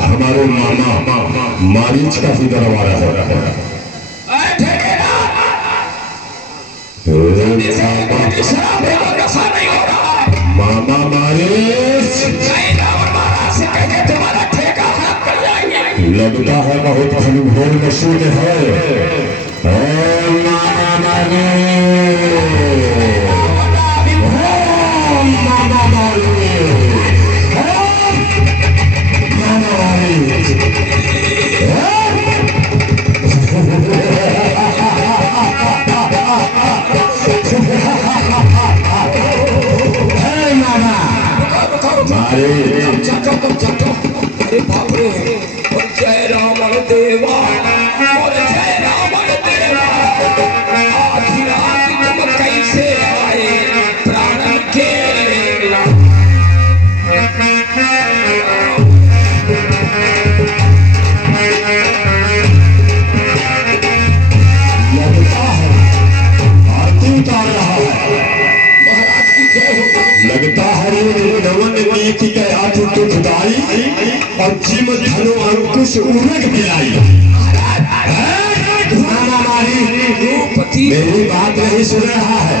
हमारे मामा मारीच का ही दरबार है। मामा मारीच लगता है बहुत घोर मशहूर है। मामा मारीच, मामा मारीच, अरे बाप रे, और जय रावण देवा, और जय रावण देवा, आधी रात तुम कैसे आए प्राण के? लगता है नवन नीति के हाथ तो खुदाई और जीव धनो अंकुश उलट गिराई। मेरी बात नहीं सुन रहा है?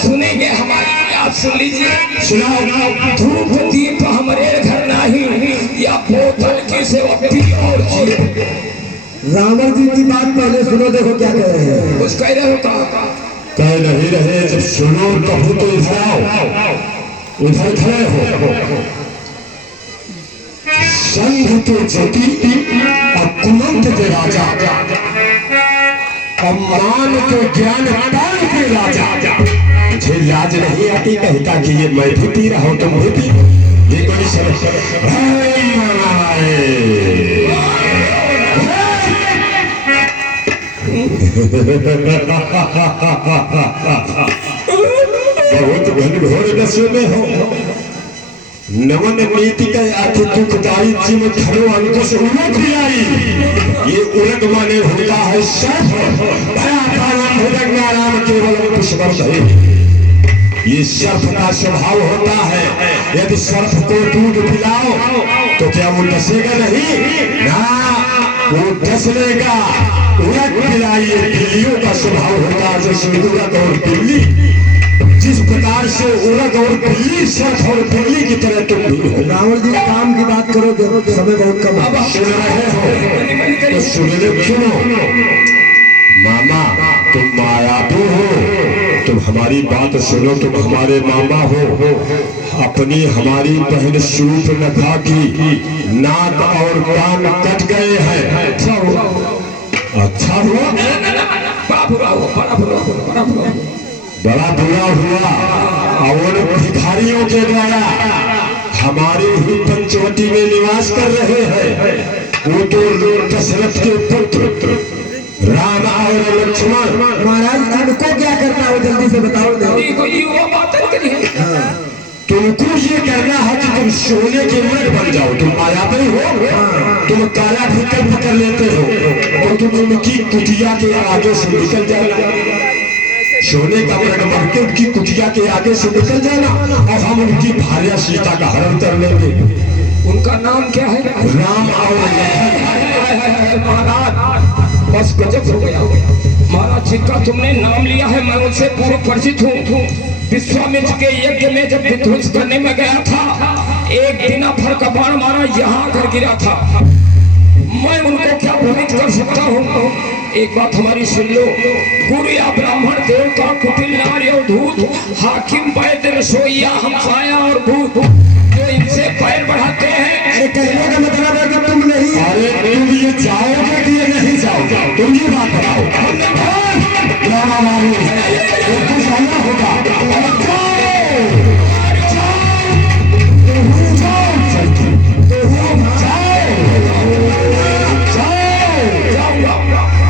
सुनेंगे, हमारी आप सुन लीजिए। सुनाओ। धूप दीप हमारे घर नहीं, या बोतल की सेवा और चीज। रावण जी की बात पहले सुनो, देखो क्या कह रहे हैं। कुछ कह रहे हो का? कह नहीं रहे, जब सुनो कहूँ तो इधर आओ, इधर खड़े हो। संघ के ज्योति और कुमंत के राजा, अम्मान के ज्ञान दान के राजा। मुझे लाज नहीं आती कहता कि ये मैं भी पी रहा हूँ, तुम भी पी। ये कोई बहुत घनघोर नशे में हो। नवन नीति का आखिर दुखदाई जीव धनो अंकुश उलट गिराई। ये उलट माने होता है सर्प, भया का नाम भुजंगाराम केवल पुष्पर है। ये सर्प का स्वभाव होता है, यदि सर्प को दूध पिलाओ तो क्या वो डसेगा नहीं? ना, वो डस लेगा। उलट पिलाइए, बिल्लियों का स्वभाव होता है, जैसे उलट और बिल्ली। जिस प्रकार से उलट और बिल्ली सर्प और बिल्ली की तरह तुम भी हो। रावण जी काम की बात करो, समय बहुत कम है। सुन रहे हो तो सुन लो क्यों? मामा तुम मायावी हो, तुम हमारी बात सुनो, तुम हमारे मामा हो। अपनी हमारी बहन शूर्पणखा की नाक और कान कट गए हैं। अच्छा हुआ, अच्छा हुआ, बड़ा बुरा हुआ। और भिखारियों के द्वारा हमारी ही पंचवटी में निवास कर रहे हैं। वो तो दशरथ के पुत्र राम और लक्ष्मण। महाराज इनको क्या करना हो, जल्दी से बताओ। तुमको ये कहना है कि तुम सोने के मृग बन जाओ, तुम मायावी हो। तुम काला विकल्प कर लेते हो तो तुम उनकी कुटिया के आगे से निकल जाना। सोने का मृग बन के उनकी कुटिया के आगे से निकल जाना, और हम उनकी भार्या सीता का हरण कर लेंगे। उनका नाम क्या है? राम और महाराज, बस गजब हो गया महाराज। जिसका तुमने नाम लिया है, मैं उनसे पूर्व परिचित हूँ। विश्वामित्र के यज्ञ में जब विध्वंस करने में गया था, एक बिना फर का बाण मारा, यहाँ आकर गिरा था। मैं उनको क्या भ्रमित कर सकता हूँ? एक बात हमारी सुन लो। गुरु या ब्राह्मण, देवता, कुटिल, नारी और धूत, हाकिम, वैद्य, रसोइया, हमसाया और भूत, जो इनसे पैर बढ़ाते हैं। कहने का मतलब है कि तुम नहीं। अरे तुम ये जाओगे कि ये नहीं जाओगे? तुम ये बात बताओ। कुछ होना होगा।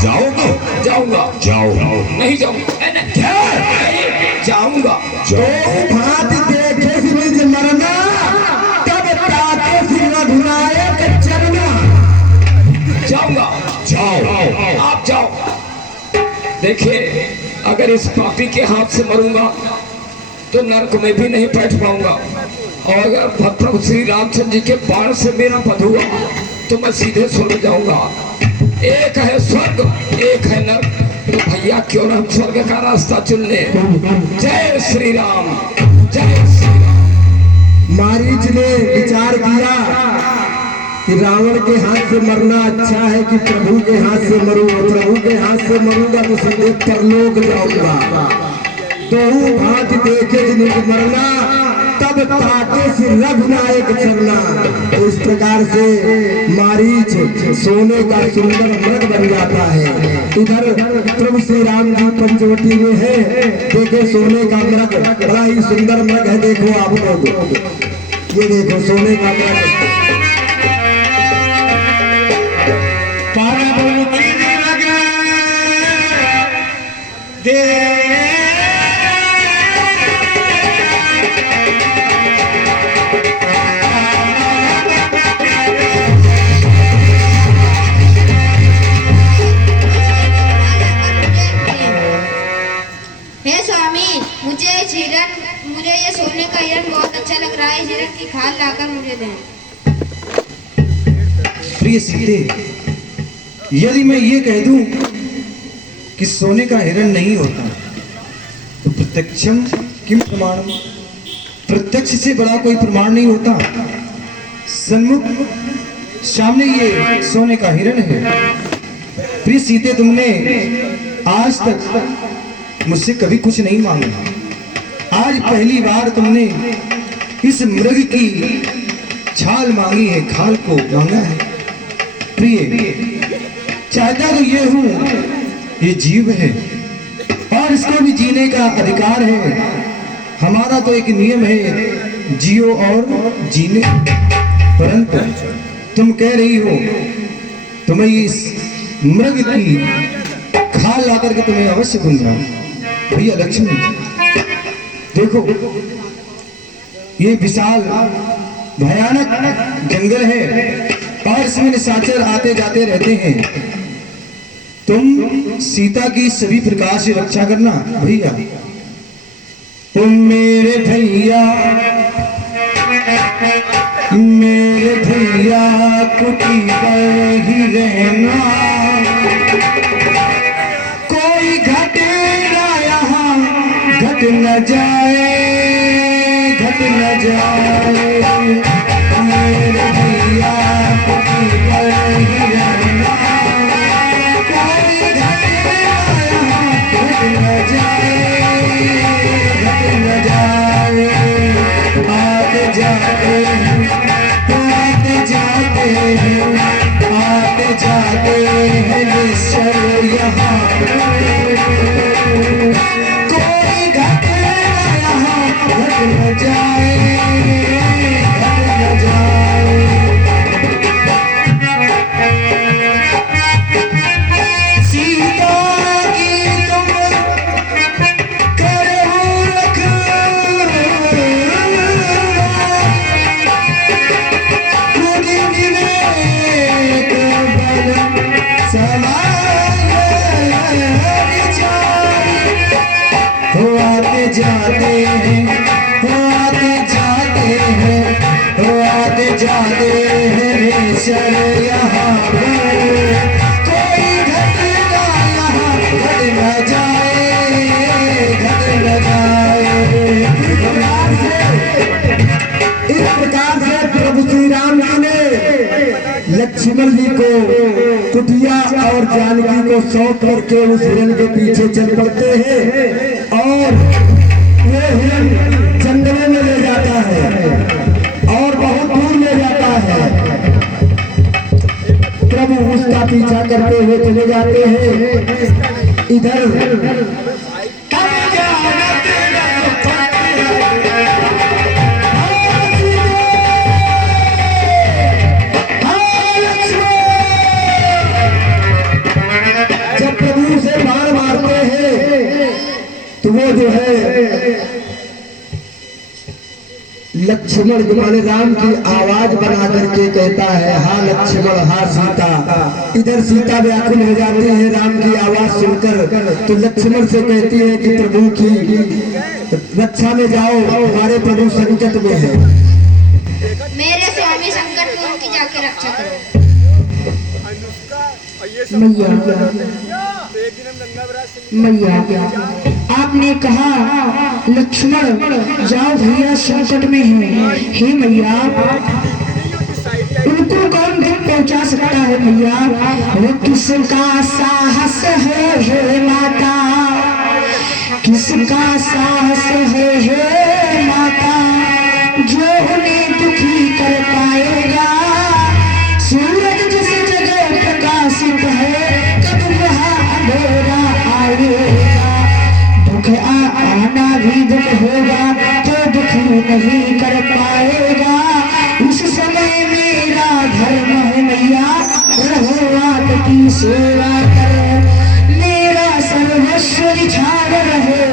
जाऊंगा, जाऊंगा, जाओ नहीं जाऊंगा। तो भात देखे से निज मरना, तब ताके फिर रघुनायक चरना। जाऊंगा, जाओ। आप जाओ। देखिए, अगर इस पापी के हाथ से मरूंगा तो नरक में भी नहीं बैठ पाऊंगा, और अगर प्रभु श्री रामचंद्र जी के बाण से मेरा वध हुआ तो मैं सीधे स्वर्ग जाऊंगा। एक है स्वर्ग, एक है नरक, तो भैया क्यों ना हम स्वर्ग का रास्ता चुन ले। जय श्री राम, जय श्री राम। मारीच ने विचार किया कि रावण के हाथ से मरना अच्छा है कि प्रभु के हाथ से मरूं। प्रभु के हाथ से मरूंगा तो सीधे परलोक जाऊंगा। तो भात देखे निज मरना, तब ताके फिर रघुनायक चरना। तो इस प्रकार से मारीच सोने का सुंदर मृग बन जाता है। इधर प्रभु श्री राम जी पंचवटी में है। देखे सोने का मृग, बड़ा ही सुंदर मृग है। देखो आप लोग, ये देखो सोने का मृग। हे स्वामी, मुझे ये सोने का हिरण बहुत अच्छा लग रहा है। हिरण की खाल लाकर मुझे दें। प्रिय सीते, यदि मैं ये कह दूं कि सोने का हिरण नहीं होता तो प्रत्यक्षम किम प्रमाणम, प्रत्यक्ष से बड़ा कोई प्रमाण नहीं होता। सन्मुख सामने ये सोने का हिरण है। प्रिय सीते, तुमने आज तक मुझसे कभी कुछ नहीं मांगा। आज पहली बार तुमने इस मृग की छाल मांगी है, खाल को मांगा है। प्रिय, चाहता तो ये हूं, ये जीव है और इसको भी जीने का अधिकार है। हमारा तो एक नियम है, जियो और जीने। परंतु तुम कह रही हो तो मैं इस मृग की खाल ला करके तुम्हें अवश्य दूंगा। भैया लक्ष्मी, देखो ये विशाल भयानक जंगल है और इसमें निशाचर आते जाते रहते हैं। तुम सीता की सभी प्रकार से रक्षा करना। भैया, तुम मेरे भैया कुटी पर ही रहना। कोई घटेगा यहाँ, घट न जाए, घट न जाए। मेरे भैया कुटी पर ही रहना। कोई घटेगा यहाँ, घट न जाए, घट न जाए। आते जाते आते जाते हैं निश्चर यहाँ। कोई घटेगा यहाँ, घट न जाए, घट न जाए। सीता की तुम करो जाते हैं, आते जाते हैं, आते जाते हैं निश्चर यहाँ पर। कोई घटेगा यहाँ, घट न जाए, घट न जाए। इस प्रकार से प्रभु श्री राम जी ने लक्ष्मण जी को कुटिया और जानकी को सौंप करके उस हिरण के पीछे चल पड़ते हैं और ये हिरण जंगलों में ले जाता है और बहुत दूर ले जाता है। प्रभु उसका पीछा करते हुए चले जाते हैं। इधर जब प्रभु से बाण मारते हैं तो वो जो है लक्ष्मण माने राम की आवाज बना करके कहता है, हा लक्ष्मण हा सीता। इधर सीता व्याकुल हो जाती है राम की आवाज सुनकर, तो लक्ष्मण से कहती है कि प्रभु की रक्षा में जाओ, हमारे प्रभु संकट में है। मेरे स्वामी संकट में उनकी जाके रक्षा करो। मैया आपने कहा लक्ष्मण जाओ भैया संकट में है। हे मैया उनको कौन दुख पहुंचा सकता है मैया? वो किसका साहस है हे माता, किसका साहस है हे माता, जो उन्हें दुखी कर पाएगा। सूरज जिस जगह प्रकाशित है, कब वहाँ अंधेरा आएगा। दुख आना भी दुख होगा, तो दुखी नहीं कर पाएगा। उस समय मेरा धर्म है मैया, रहो आपकी सेवा कर। मेरा सर्वस्व निछावर है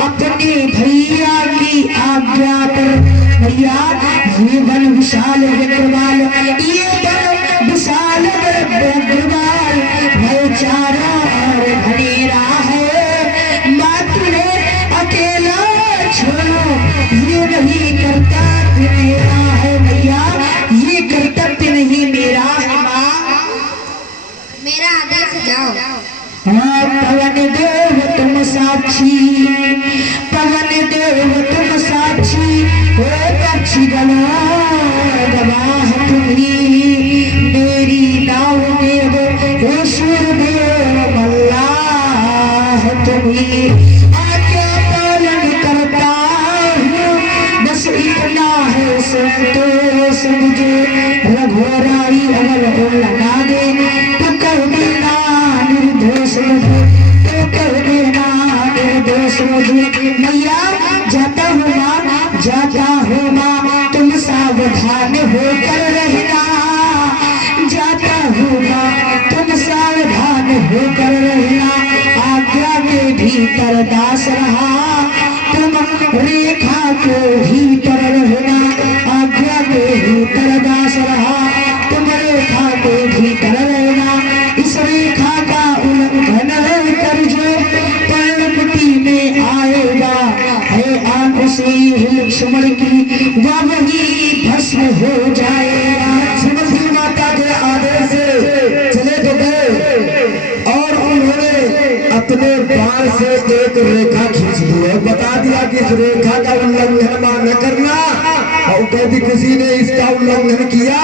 अपने भैया की आज्ञा पर। भैया ये वन विशाल विक्रमाल, ये वन विशाल विक्रमाल, मैं चारों ओर घनेरा है। माँ तुम्हें अकेला छोड़ो, ये नहीं कर्तव्य मेरा है मैया, ये कर्तव्य नहीं मेरा है माँ। मेरा आदेश जाओ। हाँ पवन देव तुम साक्षी, पवन देव तुम साक्षी, हो पक्षी गणा गवाह तुम्ही। मेरी नाव देव हे सूर्यदेव मल्लाह तुम्ही। आज्ञा पालन करता हूँ, बस इतना है संतोष मुझे। रघुराई अमल हो लगा दे, तो कर देना निर्दोष मुझे, तो कर देना निर्दोष मुझे। मैया जाता हूँ माँ, जाता हूँ माँ, तुम सावधान होकर रहना। जाता हूँ माँ, तुम सावधान होकर रहना। आज्ञा के भीतर दास रहा, तुम रेखा के भीतर रहना। आज्ञा के भीतर दास रहा, तुम रेखा के भीतर रहना। इस रेखा का उल्लंघन कर जो पर्णकुटी में आएगा, है आंख से लक्ष्मण की वह वही भस्म हो जाएगा। श्रीमती माता के आदेश से चले तो गए और उन्होंने अपने बाण से एक रेखा खींच ली और बता दिया कि इस रेखा का उल्लंघन न करना, और यदि किसी ने इसका उल्लंघन किया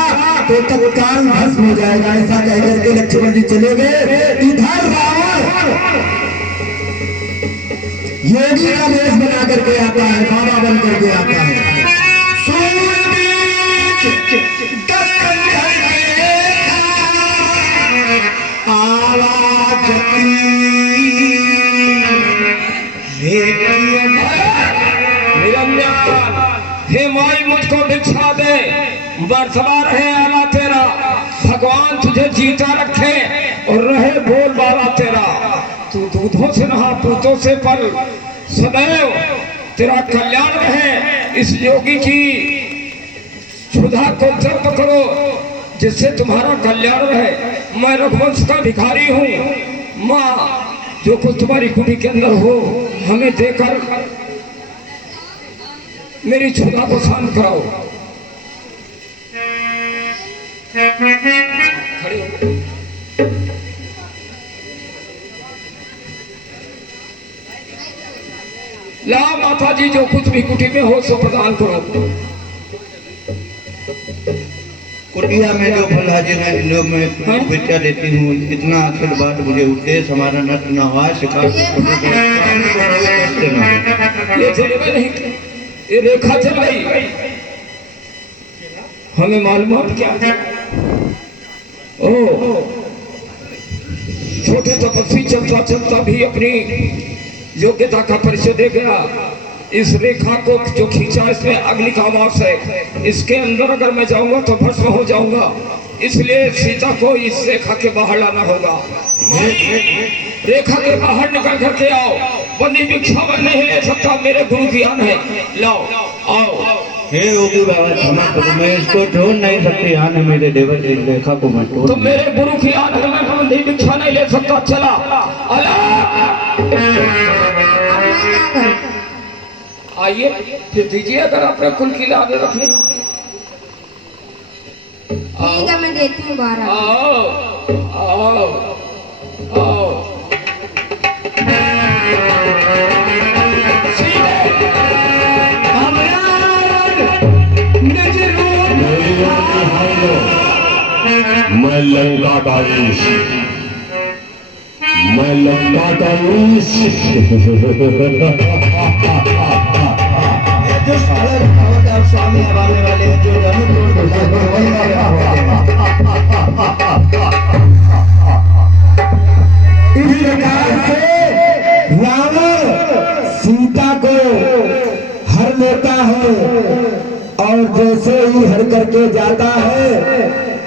तो तत्काल भस्म हो जाएगा। ऐसा कहकर के लक्ष्मण जी चले गए। इधर रावण योगी का वेश बना करके आता है, बाबा बन करके आता है। हे माई मुझको भिक्षा दे, बरसवा रहे आला तेरा। भगवान तुझे जीता रखे और रहे बोल बाला तेरा। तू दूधों से नहा पूतों से पल, सदैव तेरा कल्याण रहे। इस योगी की क्षुधा को तृप्त करो, जिससे तुम्हारा कल्याण रहे। मैं रघुवंश का भिखारी हूँ माँ, जो कुछ तुम्हारी कुटी के अंदर हो हमें देकर मेरी क्षुधा को शांत कराओ। खड़े हो। ला माता जी, जो कुछ भी कुटी में हो सो प्रदान करो। कुटिया में जो फल हाजिर है लोग मैं भिक्षा देती हूँ। इतना आशीर्वाद मुझे उद्देश्य हमारा नष्ट न हुआ। शिकार ये चलेगा नहीं, ये रेखा चल रही, हमें मालूम क्या। ओ छोटे तपस्वी चलता चलता भी अपनी योग्यता का परिचय दे गया। इस रेखा को जो खींचा इसमें अग्नि का वास है। इसके अंदर अगर मैं जाऊंगा तो भस्म हो जाऊंगा, इसलिए सीता को इस रेखा के बाहर लाना होगा। रेखा के बाहर निकल करके आओ। बंदी भिक्षा में नहीं ले सकता, मेरे गुरु ज्ञान है। लाओ आओ। हे योगी बाबा क्षमा करो, मैं इसको छोड़ नहीं सकती। आने मेरे देवर की रेखा को मैं तोड़ तो नहीं। मेरे गुरु की आदत में बंदी दीक्षा नहीं ले सकता। चला अब मैं क्या करूं? आइए फिर दीजिए, अगर आपने कुल की लाद रखनी। ठीक है, मैं देती हूँ 12। आओ आओ आओ मैं लंका का ईश, मैं लंका का ईश। जो साला रुकावट आप स्वामी अब आने वाले हैं, जो धनुष इस प्रकार से रावण सीता को हर लेता है, और जैसे ही हर करके जाता है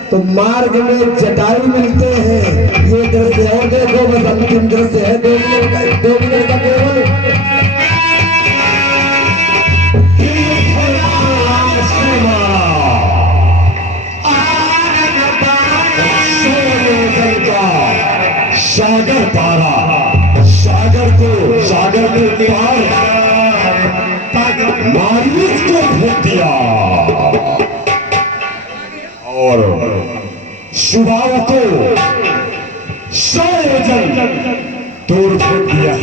तो मार्ग में जटायु मिलते हैं। ये दृश्य और देखो, बस अंतिम दृश्य है 2 मिनट का केवल। सागर पारा, सागर को पार मायूस को भेज दिया और सुबाव को 100 योजन दूर फेंक दिया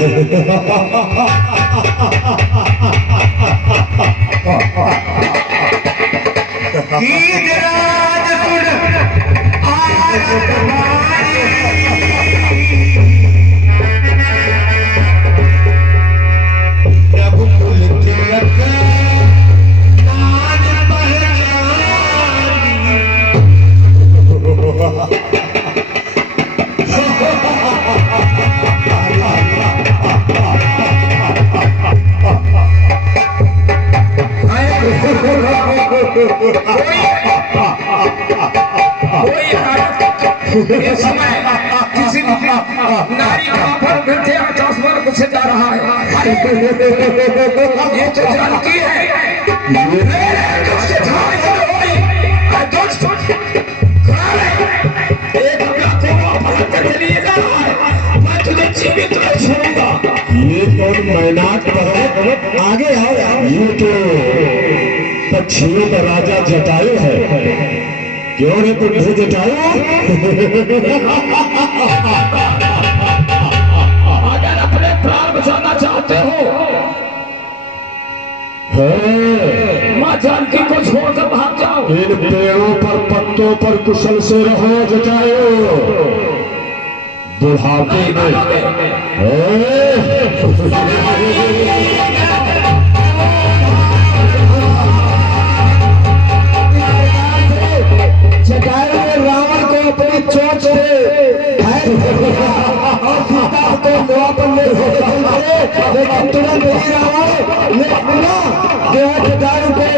ये समय किसी नारी का पर बैठे आकाश मार्ग से जा रहा है। ये तो जानती है मैं तुझे जीवित नहीं छोड़ूंगा। ये कौन मैनाक पर्वत? आगे आओ। ये तो पक्षियों का राजा जटायु है। क्यों रे कुंभे जटायु? अगर अपने प्राण बचाना चाहते हो, माँ जानकी को छोड़कर भाग जाओ। इन पेड़ों पर पत्तों पर कुशल से रहो जटायु। बुढ़ापे में जटायु ने रावण को अपनी चोंच से और सीता को नौआ पर ले गए, लेकिन तुरंत ही रावण ने अपना जो है जटायु को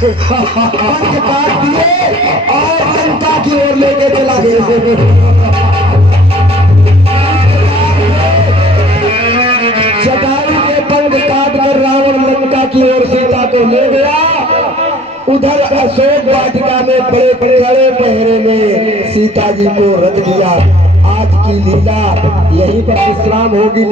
पंख काट दिए और लंका की ओर लेके चला गया। जटायु के पंख काट कर रावण लंका की ओर सीता को ले गया। उधर अशोक वाटिका में बड़े बड़े पहरे में सीता जी को रख दिया। आज की लीला यहीं पर विश्राम होगी।